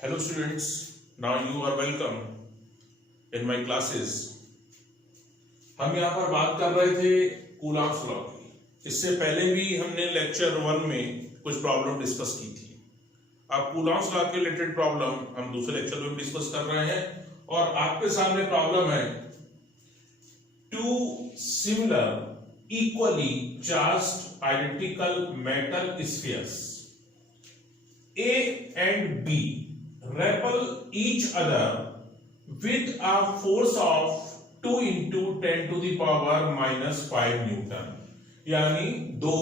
Hello students, now you are welcome in my classes. हम यहाँ पर बात कर रहे थे कूलॉम्स लॉ की। इससे पहले भी हमने लेक्चर 1 में कुछ प्रॉब्लम डिस्कस की थी। अब कूलॉम्स लॉ के रिलेटेड प्रॉब्लम हम दूसरे लेक्चर में डिस्कस कर रहे हैं और आपके सामने प्रॉब्लम है two similar equally charged identical metal spheres A and B repel each other with a force of 2 into 10 to the power minus 5 Newton. यानी दो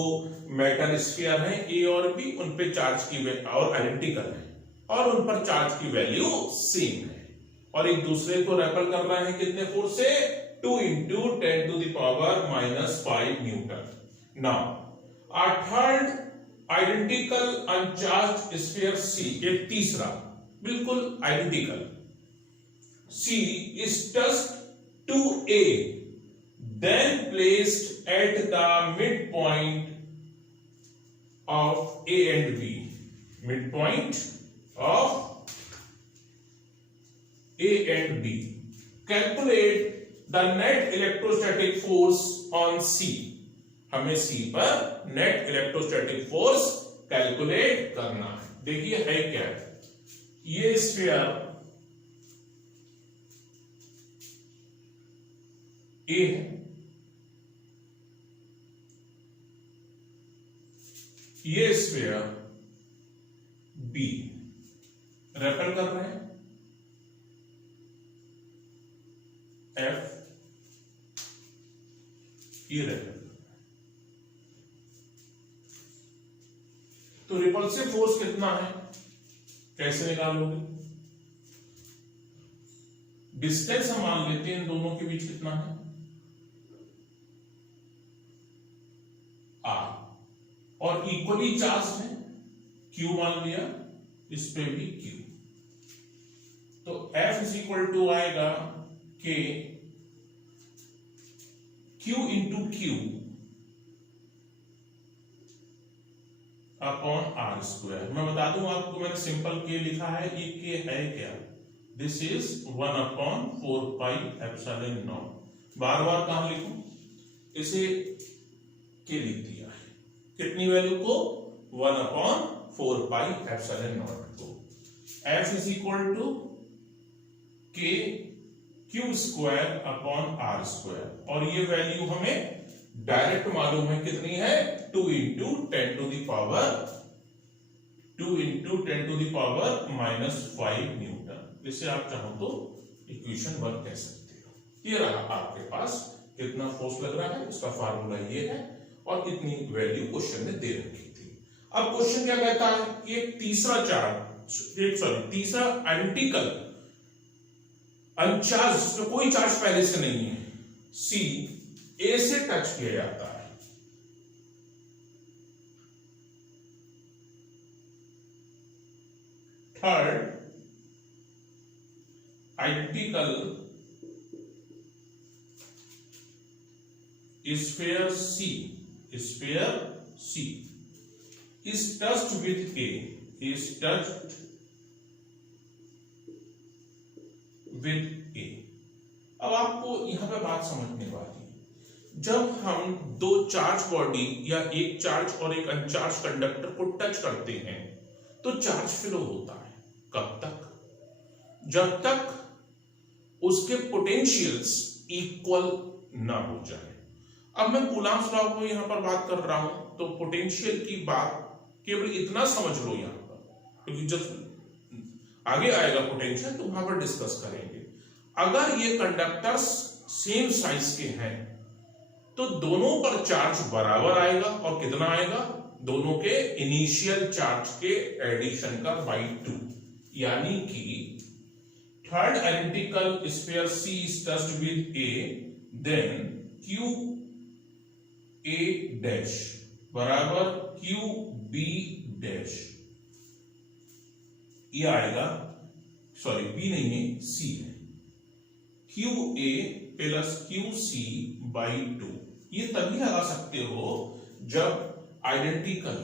मेटल स्फीयर हैं A और B, उन पे चार्ज की और आइडेंटिकल है और उन पर चार्ज की वैल्यू सेम है और एक दूसरे को रेपल कर रहे हैं कितने फोर्स से 2 into 10 to the power minus 5 Newton. Now a third identical uncharged sphere C, एक तीसरा बिल्कुल identical C is touched to A, then placed at the midpoint of A and B. Midpoint of A and B. Calculate the net electrostatic force on C. हमें C पर net electrostatic force calculate करना है। देखिए है क्या, ये sphere A है, ये स्फीयर B, रेपल कर रहे हैं F, ये रेपल। तो रिपल्सिव फोर्स कितना है, कैसे निकालोगे? डिस्टेंस हम मान लेते हैं इन दोनों के बीच कितना है R, और इक्वली चार्ज है Q मान लिया, इस पे भी Q। तो F इज इक्वल टू आएगा K Q into Q upon R square. मैं बता दूं आपको, मैंने सिंपल के लिखा है, ये के है क्या, this is 1 upon 4 pi epsilon naught. बार बार कहां लिखूं, इसे के लिख दिया है, कितनी वैल्यू को 1 अपॉन 4 पाई एप्सिलॉन नॉट को। F is equal to K Q square upon R square, और ये वैल्यू हमें डायरेक्ट मालूम है कितनी है, 2 into 10 to the power minus 5 newton. इसे आप चाहो तो इक्वेशन 1 कह सकते हो। ये रहा आपके पास कितना फोर्स लग रहा है, इसका फार्मूला ये है और इतनी वैल्यू क्वेश्चन में दे रखी थी। अब क्वेश्चन क्या कहता है कि एक तीसरा आइडेंटिकल अनचार्ज, तो कोई चार्ज पहले से नहीं है, C A से टच किया जाता है, third identical sphere C is touched with A, is touched with A। अब आपको यहां पे बात समझने वाली है, जब हम दो चार्ज बॉडी या एक चार्ज और एक अनचार्ज कंडक्टर को टच करते हैं तो चार्ज फ्लो होता है। कब तक? जब तक उसके पोटेंशियल्स इक्वल ना हो जाए। अब मैं कूलॉम्स लॉ को यहां पर बात कर रहा हूं, तो पोटेंशियल की बात केवल इतना समझ लो यहां पर, क्योंकि जब आगे आएगा पोटेंशियल तो वहां पर डिस्कस करेंगे। अगर ये कंडक्टर्स सेम साइज के हैं तो दोनों पर चार्ज बराबर आएगा, और कितना आएगा, दोनों के इनिशियल चार्ज के एडिशन का बाई 2। यानी कि third identical sphere C is touched with A, then Q A dash बराबर Q B डैश, ये आएगा, सॉरी B नहीं है, C है, Q A plus Q C by 2। ये तभी लगा सकते हो जब आइडेंटिकल,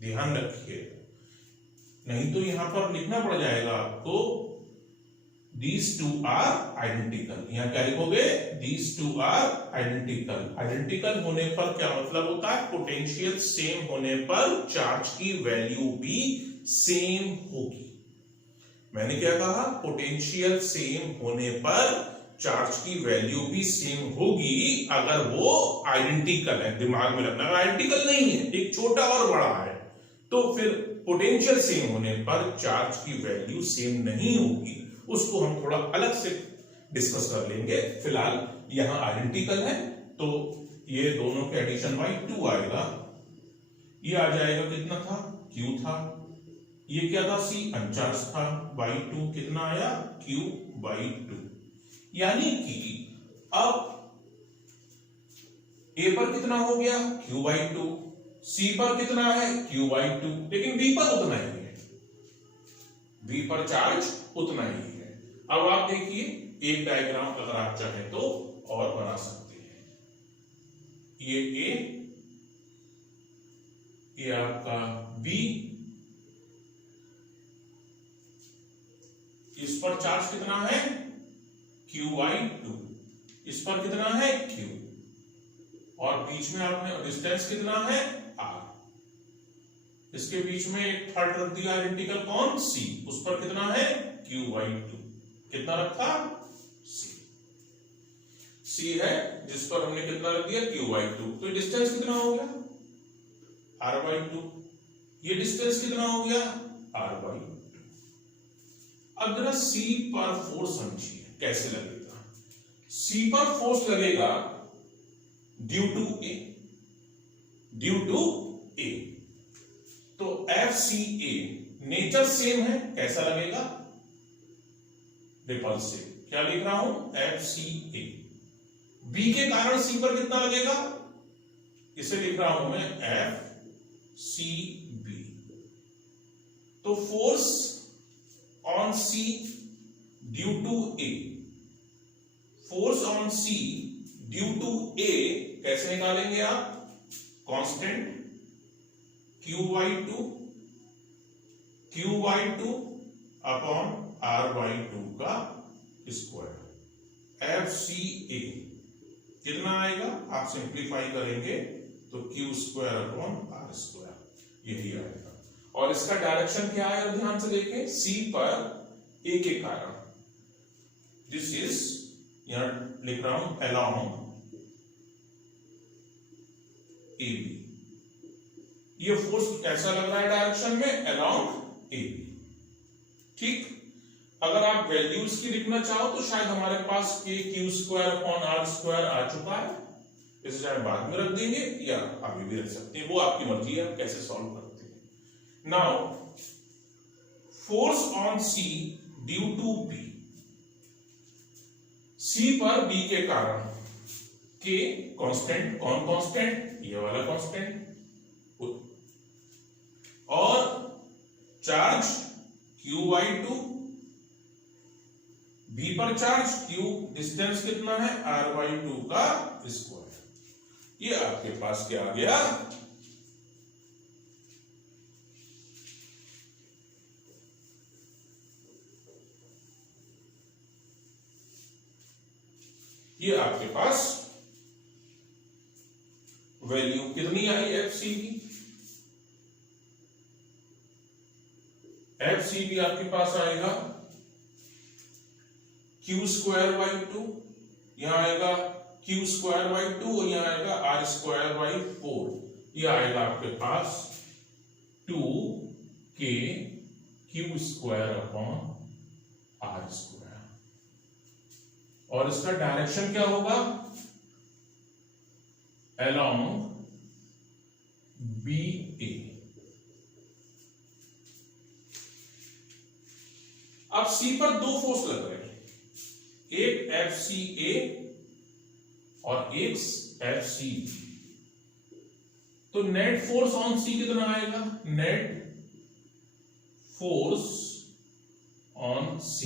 ध्यान रखिए नहीं तो यहां पर लिखना पड़ जाएगा आपको these two are identical। यहां क्या लिखोगे? these two are identical। Identical होने पर क्या मतलब होता है? पोटेंशियल सेम होने पर चार्ज की वैल्यू भी सेम होगी। मैंने क्या कहा? पोटेंशियल सेम होने पर चार्ज की वैल्यू भी सेम होगी अगर वो आइडेंटिकल है। दिमाग में रखना, अगर आइडेंटिकल नहीं है, एक छोटा और बड़ा है, तो फिर पोटेंशियल सेम होने पर चार्ज की वैल्यू सेम नहीं होगी। उसको हम थोड़ा अलग से डिस्कस कर लेंगे। फिलहाल यहां आइडेंटिकल है तो ये दोनों के एडिशन बाई 2 आएगा। ये आ जाएगा, कितना था? Q था। ये क्या था? C अनचार्ज था, बाई 2 कितना आया? Q by 2। यानी कि अब A पर कितना हो गया? Q by 2। C पर कितना है? Q by 2। लेकिन B पर उतना ही है, B पर चार्ज उतना ही है। अब आप देखिए, एक डायग्राम अगर आप चाहें तो और बना सकते हैं। ये A, ये आपका B, इस पर चार्ज कितना है? Q by 2। इस पर कितना है? Q। और बीच में आपने डिस्टेंस कितना है? R। इसके बीच में एक थर्ड रख दिया आइडेंटिकल, कौन? C। उस पर कितना है? Q by 2। कितना रखा? C है जिस पर हमने कितना रख दिया? Q by 2। तो डिस्टेंस कितना हो गया? R by 2। ये डिस्टेंस कितना हो गया? R by 2। अब जरा C पर फोर्स समझिए कैसे लगेगा। C पर फोर्स लगेगा due to A, due to A। तो FCA नेचर सेम है, कैसा लगेगा? रिपल्सिव। क्या लिख रहा हूं? FCA। B के कारण C पर कितना लगेगा? इसे लिख रहा हूं मैं FCB। तो force on C due to A, force on C due to A कैसे निकालेंगे आप? Constant Q by 2, Q by 2 upon R by 2 का स्क्वायर। FCA कितना आएगा? आप सिंप्लीफाई करेंगे तो Q square upon R square, यही आएगा। और इसका डायरेक्शन क्या है? ध्यान से देखें, C पर A के कारण, दिस इज, यहां लिख रहा हूं अलोंग AB। ये फोर्स कैसा लग रहा है डायरेक्शन में? Along AB। ठीक। अगर आप वैल्यूज की लिखना चाहो तो शायद हमारे पास K Q square upon R square आ चुका है, इसे चाहे बाद में रख देंगे या अभी भी रख सकते हैं, वो आपकी मर्जी है, आप कैसे सॉल्व करते हैं। Now force on C due to B, C पर B के कारण K कांस्टेंट, कौन कांस्टेंट? ये वाला कांस्टेंट। और चार्ज Q बाई 2, B पर चार्ज Q, डिस्टेंस कितना है? R बाई 2 का स्क्वायर। ये आपके पास क्या आ गया? ये आपके पास वैल्यू कितनी आई FC की? FCB आपके पास आएगा Q स्क्वायर बाई 2, यहां आएगा Q स्क्वायर बाई 2 और यहां आएगा R स्क्वायर बाई 4। यह आएगा आपके पास 2K Q square upon R square. और इसका डायरेक्शन क्या होगा? Along BA। अब C पर दो फोर्स लग रहे हैं, एक FCA और एक FCB। तो नेट फोर्स ऑन C कितना आएगा? Net force on C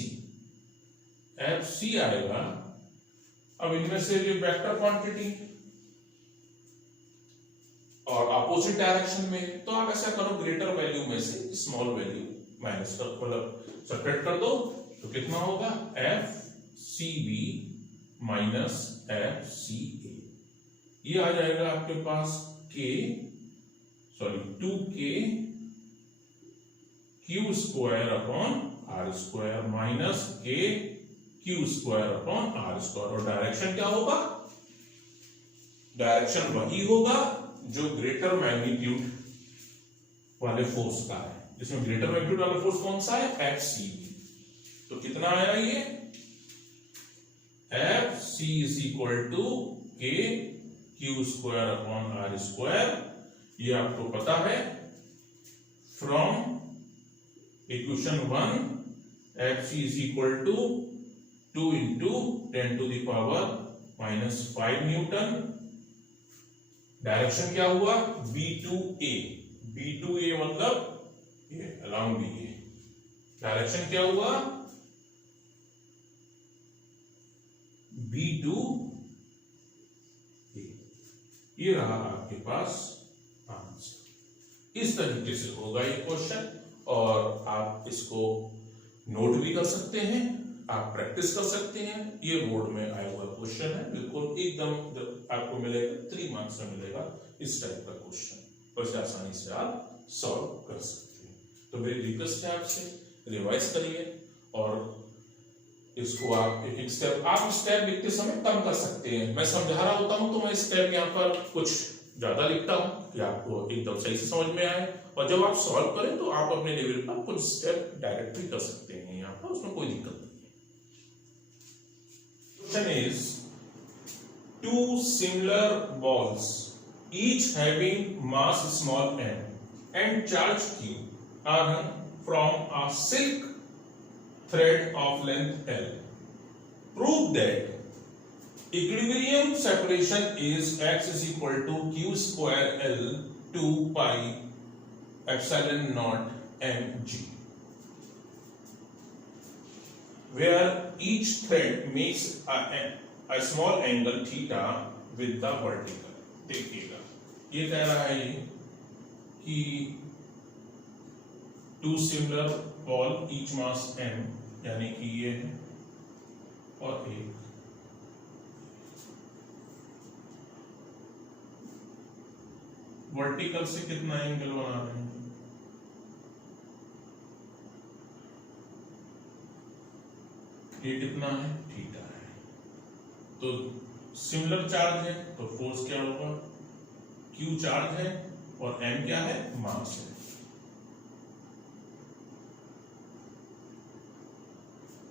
FC आएगा। अब इनमें से जो वेक्टर क्वांटिटी और अपोजिट डायरेक्शन में, तो आप ऐसा करो, ग्रेटर वैल्यू में से स्मॉल वैल्यू माइनस का मतलब सब्ट्रैक्ट कर दो तो कितना होगा F C B minus F C A, ये आ जाएगा आपके पास के 2k Q square upon R square minus K Q square upon R square. और डायरेक्शन क्या होगा, डायरेक्शन वही होगा जो ग्रेटर मैग्नीट्यूड वाले फोर्स का है, जिसमें ग्रेटर मैग्नीट्यूड वाला फोर्स कौन सा है, एफ सी। तो कितना आया ये, F C is equal to K Q square upon R square. ये आपको पता है from equation 1, F C is equal to 2 into 10 to the power -5 newton. Direction क्या हुआ, B2A, B2A मतलब ये अलोंग BA। डायरेक्शन क्या हुआ, B2A। ये रहा आपके पास आंसर। इस तरीके से होगा ये क्वेश्चन, और आप इसको नोट भी कर सकते हैं, आप प्रैक्टिस कर सकते हैं। ये बोर्ड में आया हुआ क्वेश्चन है, बिल्कुल एकदम आपको मिलेगा 3 मार्क्स में मिलेगा इस टाइप का क्वेश्चन, तो इसे आसानी से आप सॉल्व कर सकते हैं। तो मेरी रिक्वेस्ट है आपसे, रिवाइज करिए और इसको आप एक स्टेप, आप स्टेप लिखते समय कम कर सकते हैं। मैं समझा रहा होता हूं तो मैं स्टेप यहाँ पर कुछ ज्यादा लिखता हूं कि आपको एकदम सही से समझ में आए, और जब आप सॉल्व करें तो आप अपने लेवल पर कुछ स्टेप डायरेक्ट भी कर सकते हैं यहाँ पर, उसमें कोई दिक्कत नहीं है। Question is 2 similar balls each having mass small m and charge q are hung from a silk thread of length L. Prove that equilibrium separation is x is equal to q square L 2 pi epsilon naught mg, where each thread makes a small angle theta with the vertical. देखिएगा ये कह रहा है कि 2 similar ball each mass m, यानी कि ये है और एक वर्टिकल से कितना एंगल बना रहे हैं, ये कितना है, थीटा है। तो सिमिलर चार्ज है तो फोर्स क्या होगा, Q चार्ज है और M क्या है, मास है।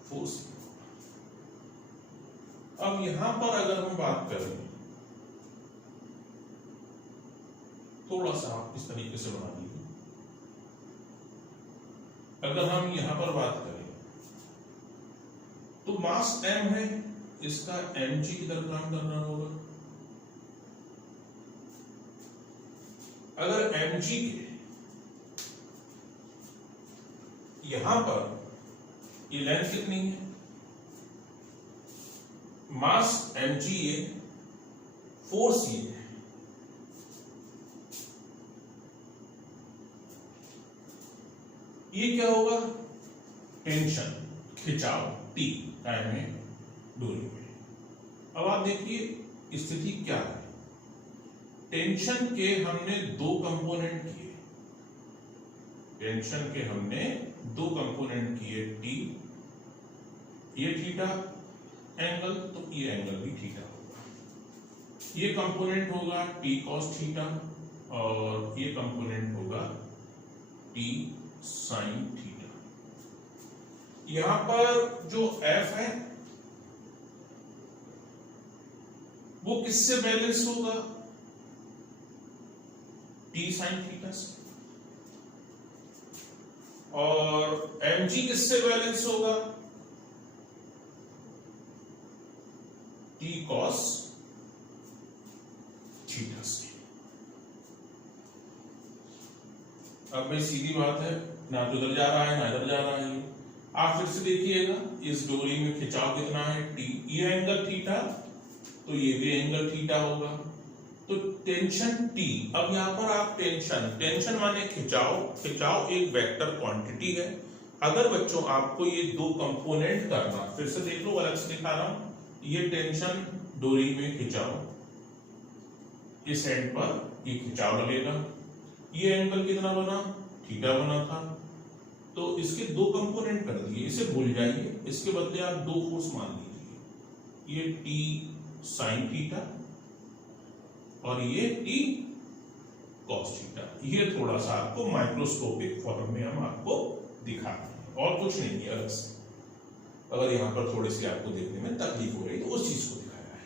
फोर्स। अब यहां पर अगर हम बात करें, थोड़ा सा आप इस तरीके से बना लीजिए। अगर हम यहां पर बात करें तो मास m है, इसका mg की तरफ काम करना होगा। अगर mg के यहां पर ये लेंथ कितनी है, मास mg है, फोर्स ये है, ये क्या होगा, टेंशन, खिंचाव T टाइम में, दूरी में। अब आप देखिए स्थिति क्या है, टेंशन के हमने 2 कंपोनेंट किए, टेंशन के हमने 2 कंपोनेंट किए, T, ये थीटा एंगल, तो ये एंगल भी थीटा होगा। ये कंपोनेंट होगा T cos थीटा और ये कंपोनेंट होगा T sin थीटा। यहां पर जो F है वो किससे बैलेंस होगा, T sin थीटा से, और mg किससे बैलेंस होगा, T cos थीटा से। अब भाई सीधी बात है, ना तो इधर जा रहा है ना इधर जा रहा है। आप फिर से देखिएगा इस डोरी में खिंचाव कितना है, T, ये एंगल थीटा, तो ये भी एंगल थीटा होगा। तो टेंशन T। अब यहाँ पर आप टेंशन माने खिंचाव एक वेक्टर क्वांटिटी है। अगर बच्चों आपको ये दो कंपोनेंट करना, फिर से देख लो, अलग से दिखा रहा हूं, ये टेंशन डोरी में खिंचाव, इस एंड पर ये खिंचाव लगेगा, ये एंगल कितना बना, थीटा बना था। तो इसके दो कंपोनेंट कर दिए, इसे भूल जाइए, इसके बदले आप दो फोर्स मान लीजिए, ये T साइन थीटा और ये T कॉस थीटा। ये थोड़ा सा आपको माइक्रोस्कोपिक फॉर्म में हम आपको दिखा रहे हैं, और कुछ नहीं है अलग से। अगर यहाँ पर थोड़ी सी आपको देखने में तकलीफ हो रही है तो उस चीज को दिखाया है।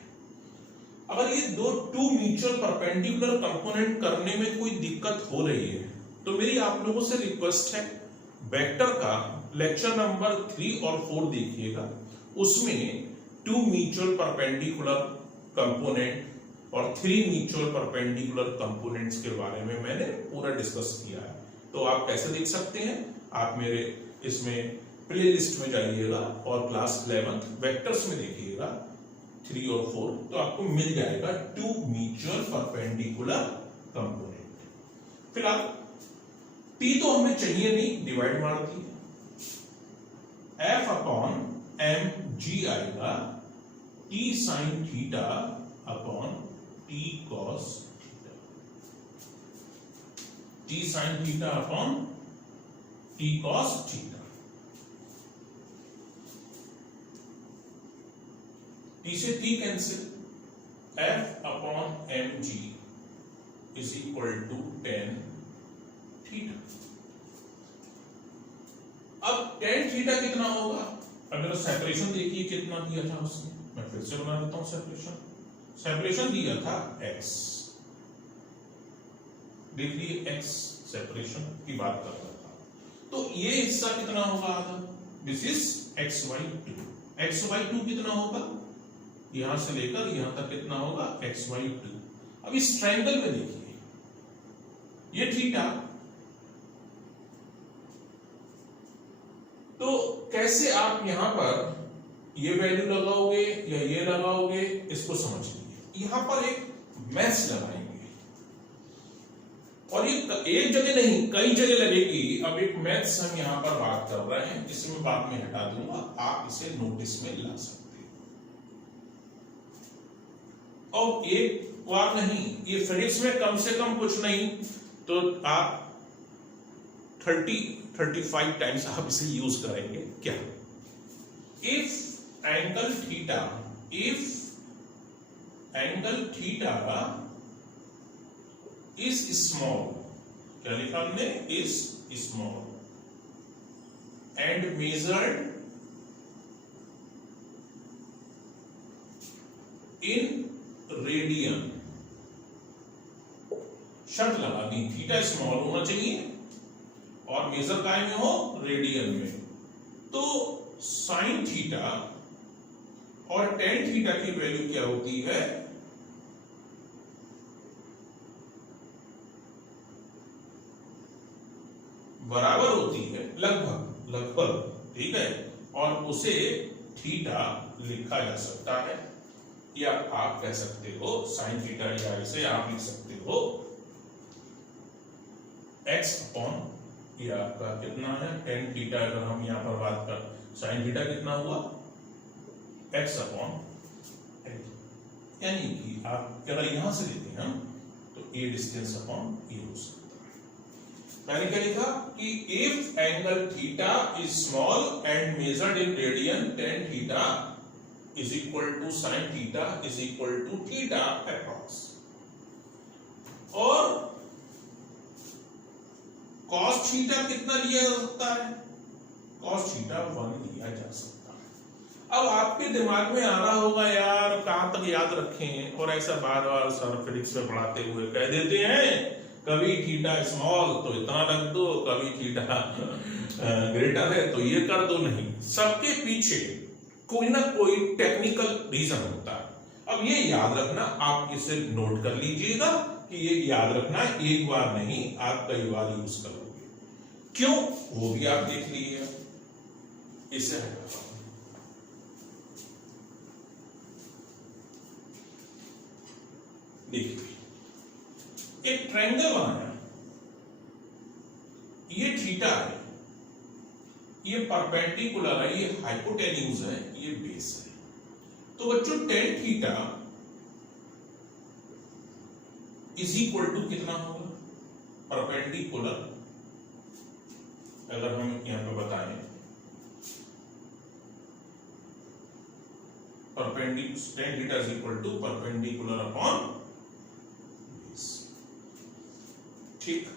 अगर ये दो टू म्यूचुअल परपेंडिकुलर कंपोनेंट करने में कोई दिक्कत हो रही है तो मेरी आप लोगों से रिक्वेस्ट है, वेक्टर का लेक्चर नंबर 3 और 4 देखिएगा, उसमें टू म्यूचुअल परपेंडिकुलर कंपोनेंट और 3 म्यूचुअल परपेंडिकुलर कंपोनेंट्स के बारे में मैंने पूरा डिस्कस किया है। तो आप कैसे देख सकते हैं, आप मेरे इसमें प्लेलिस्ट में जाइएगा और क्लास 11 वेक्टर्स में देखिएगा 3 और 4, तो आपको मिल जाएगा टू म्यूचुअल परपेंडिकुलर कंपोनेंट। फिलहाल P तो हमें चाहिए नहीं, डिवाइड मार दिए, F अपॉन mg आएगा T sine theta upon T cos theta, T sine theta upon T cos theta. T से T cancel, F upon mg is equal to tan theta. अब tan थीटा कितना होगा, अब मेरा separation देखिए कितना दिया था उसने, मैं फिर से बना देता हूं सेपरेशन दिया था x, देख लीजिए x सेपरेशन की बात कर रहा था, तो ये हिस्सा कितना होगा आधा, दिस इज xy2, xy2 कितना होगा, यहां से लेकर यहां तक कितना होगा xy2। अब इस ट्रायंगल में देखिए ये थीटा, तो कैसे आप यहां पर ये वैल्यू लगाओगे या ये लगाओगे, इसको समझ लीजिए। यहां पर एक मैथ्स लगाएंगे और ये एक जगह नहीं कई जगह लगेगी। अब एक मैथ्स हम यहां पर बात कर रहे हैं, जिसे मैं बाद में हटा दूंगा, आप इसे नोटिस में ला सकते हो। और एक बार नहीं, ये फिजिक्स में कम से कम कुछ नहीं तो आप 30-35 टाइम्स आप इसे यूज करेंगे। क्या, if angle theta is small, क्या लिखा हमने, is small and measured in radian, शर्त लगा दी थीटा स्मॉल होना चाहिए और मेजर काय में हो, रेडियन में, तो साइन थीटा और टेन थीटा की वैल्यू क्या होती है, बराबर होती है लगभग, ठीक है, और उसे थीटा लिखा जा सकता है, या आप कह सकते हो साइन थीटा, या इसे आप लिख सकते हो x अपॉन, ये आपका कितना है टेन थीटा, अगर हम यहां पर बात कर, साइन थीटा कितना हुआ x अपॉन, यानी कि आप अगर यहां से लेते हैं तो a डिस्टेंस अपॉन ए हो सकता है। मैंने क्या लिखा कि if angle theta is small and measured in radian, tan theta is equal to sine theta is equal to theta approx, और कॉस थीटा कितना लिया जा सकता है, कॉस थीटा 1 लिया जा सकता है। अब आपके दिमाग में आ रहा होगा यार कहां तक याद रखें, और ऐसा बार बार सर फिजिक्स में पढ़ाते हुए कह देते हैं, कभी थीटा स्मॉल तो इतना रख दो, कभी थीटा ग्रेटर है तो ये कर दो। नहीं, सबके पीछे कोई ना कोई टेक्निकल रीजन होता है। अब ये याद रखना, आप इसे नोट कर लीजिएगा कि ये याद रखना एक बार नहीं, आप कई बार यूज करोगे। क्यों, वो भी आप देख लीजिए। इसे हटाता हूं, देखिए एक ट्रायंगल बनाया, ये थीटा है, ये परपेंडिकुलर है, ये हाइपोटेन्यूज है, ये बेस है। तो बच्चों tan theta is equal to कितना होगा? परपेंडिकुलर, अगर हम यहां पे बताएं tan theta is equal to perpendicular upon base. ठीक,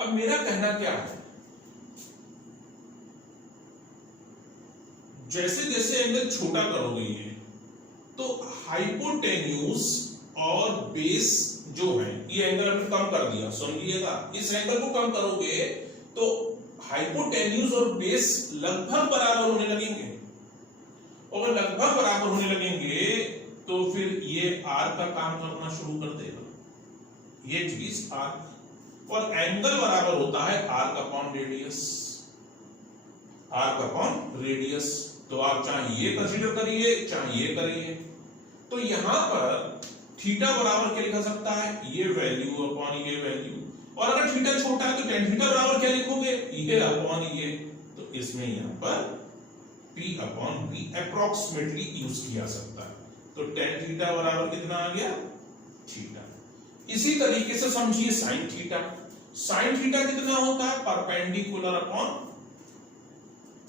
अब मेरा कहना क्या है, जैसे जैसे एंगल छोटा करोगे ये, तो हाइपोटेन्यूज और बेस जो है, ये एंगल हमने कम कर दिया, समझिएगा। इस एंगल को कम करोगे तो हाइपोटेन्यूज और बेस लगभग बराबर होने लगेंगे, और लगभग बराबर होने लगेंगे तो फिर ये आर्क का काम करना शुरू कर देगा, ये चीज आर्क, और एंगल बराबर होता है arc upon radius, arc upon radius. तो आप चाहे ये कंसीडर करिए चाहे ये करिए, तो यहां पर थीटा बराबर क्या लिखा सकता है? ये वैल्यू अपॉन ये वैल्यू, और अगर थीटा छोटा है तो टेन थीटा बराबर क्या लिखोगे? ये अपॉन ये। तो इसमें यहां पर P upon B approximately use किया सकता है। तो टेन थीटा बराबर कितना आ गया? थीटा। इसी तरीके से समझिए साइन थीटा। साइन थीटा कितना होता है? Perpendicular upon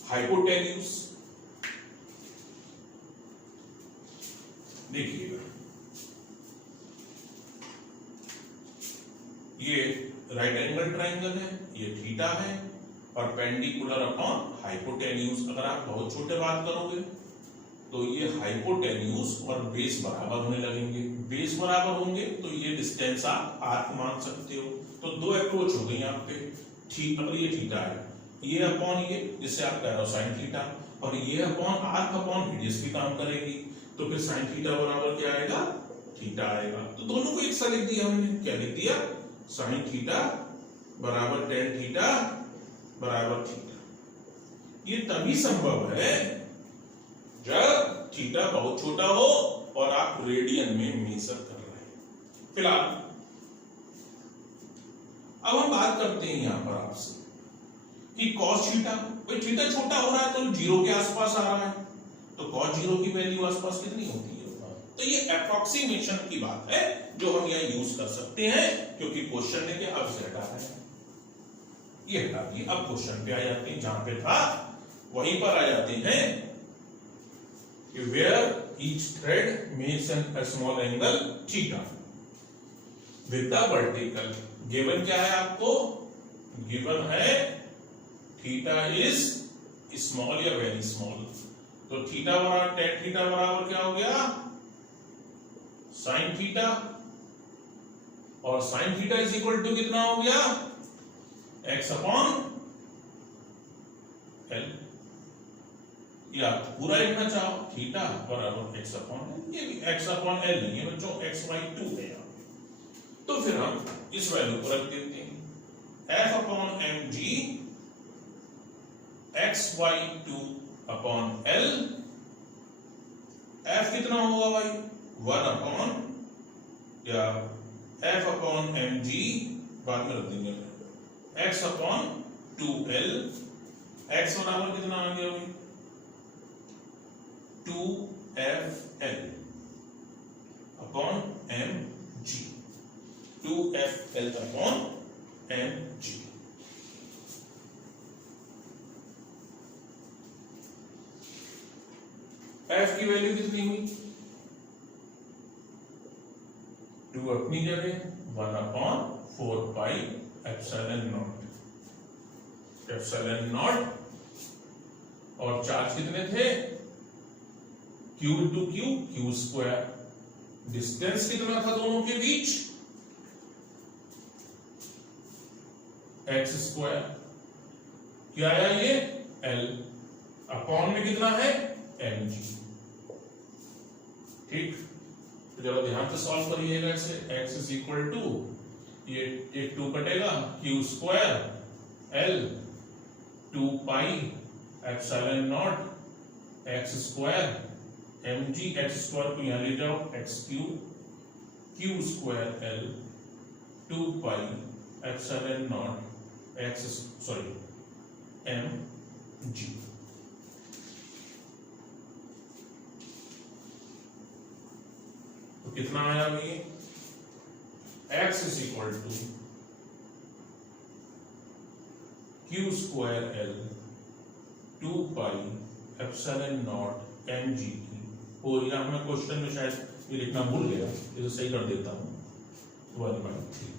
hypotenuse. देखिएगा, ये राइट एंगल ट्रायंगल है, ये थीटा है, परपेंडिकुलर अपॉन हाइपोटेन्यूज। अगर आप बहुत छोटे बात करोगे तो ये हाइपोटेन्यूज और बेस बराबर होने लगेंगे। बेस बराबर होंगे तो ये डिस्टेंस आप आर्क मान सकते हो। तो दो अप्रोच हो गई यहाँ पे। ठीक, अगर ये थीटा है, ये अपॉन ये, जिससे आप कह रहे हो साइन थीटा, और ये अपॉन आर्क अपॉन रेडियस भी काम करेगी, तो फिर साइन थीटा बराबर क्या आएगा? थीटा आएगा। तो दोनों को एक सा लिख दिया हमने। क्या लिख दिया? साइन थीटा बराबर टेन थीटा बराबर थीटा। ये तभी संभव है जब थीटा बहुत छोटा हो और आप रेडियन में मेजर कर रहे हैं। फिलहाल अब हम बात करते हैं यहां पर आपसे कि कॉस थीटा, भाई थीटा छोटा हो रहा है तो जीरो के आसपास आ रहा है, तो कॉस जीरो की वैल्यू आसपास कितनी होती है? तो ये अप्रोक्सीमेशन की बात है जो हम यहां यूज कर सकते हैं, क्योंकि क्वेश्चन ने क्या अब से हटा है, ये हटा दिए। अब क्वेश्चन पे आ जाते हैं, जहां पे था वहीं पर आ जाते हैं कि where each thread makes an small angle theta with the vertical. Given क्या है आपको? गिवन है थीटा इज स्मॉल या वेरी स्मॉल। तो थीटा बराबर टेन थीटा बराबर क्या हो गया? साइन थीटा, और sine theta is equal to कितना हो गया? X upon L. या पूरा लिखना चाहो थीटा बराबर एक्स अपॉन एल, ये भी एक्स अपॉन एल नहीं है बच्चों, एक्स वाई टू है यहाँ पे। तो फिर हम इस वैल्यू को रख देते हैं, F upon M G X by two upon L. F कितना होगा भाई? 1 अपॉन, या एफ अपॉन एम जी बाद में रख देंगे, एक्स अपॉन 2l। एक्स बराबर कितना आ गया भाई? 2fl upon M G, 2fl upon M G. F की वैल्यू कितनी हुई? 2 अपनी जगह, 1 upon 4 pi epsilon naught, epsilon naught. और चार्ज कितने थे? Q into Q, Q square. Distance कितना था दोनों के बीच? x square. क्या आया ये? L अपॉन में कितना है? mg। ठीक, तो जरा ध्यान से सॉल्व करिएगा इसे। x इज इक्वल टू, ये एक 2 कटेगा, Q square L 2 pi epsilon naught x square mg। x square को यहां ले जाओ, x cube, Q square L 2 pi epsilon naught M G. तो कितना आया अभी? x is equal to Q square L 2 pi epsilon naught M G की। और यहाँ मैं क्वेश्चन में शायद ये लिखना भूल गया, इसे सही कर देता हूँ। 12/3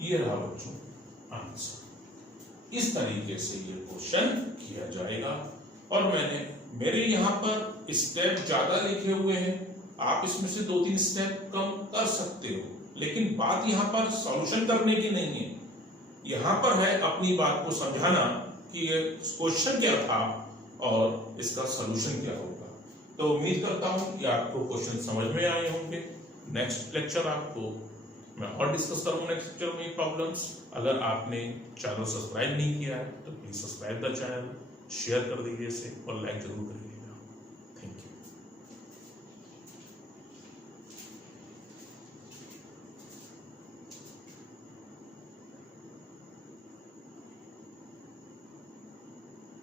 ये रहा बच्चों आंसर। इस तरीके से ये क्वेश्चन किया जाएगा। और मेरे यहाँ पर स्टेप ज्यादा लिखे हुए हैं, आप इसमें से 2-3 स्टेप कम कर सकते हो, लेकिन बात यहाँ पर सॉल्यूशन करने की नहीं है। यहाँ पर है अपनी बात को समझाना कि ये क्वेश्चन क्या था और इसका सॉल्यूशन क्या होगा। तो उम्मीद करता हूं कि आपको क्वेश्चन समझ में आए होंगे। नेक्स्ट लेक्चर आपको मैं और डिस्कस करूंगा नेक्स्ट लेक्चर में प्रॉब्लम्स। अगर आपने चैनल सब्सक्राइब नहीं किया है तो please subscribe the channel, share कर दीजिए इसे और लाइक जरूर करिए।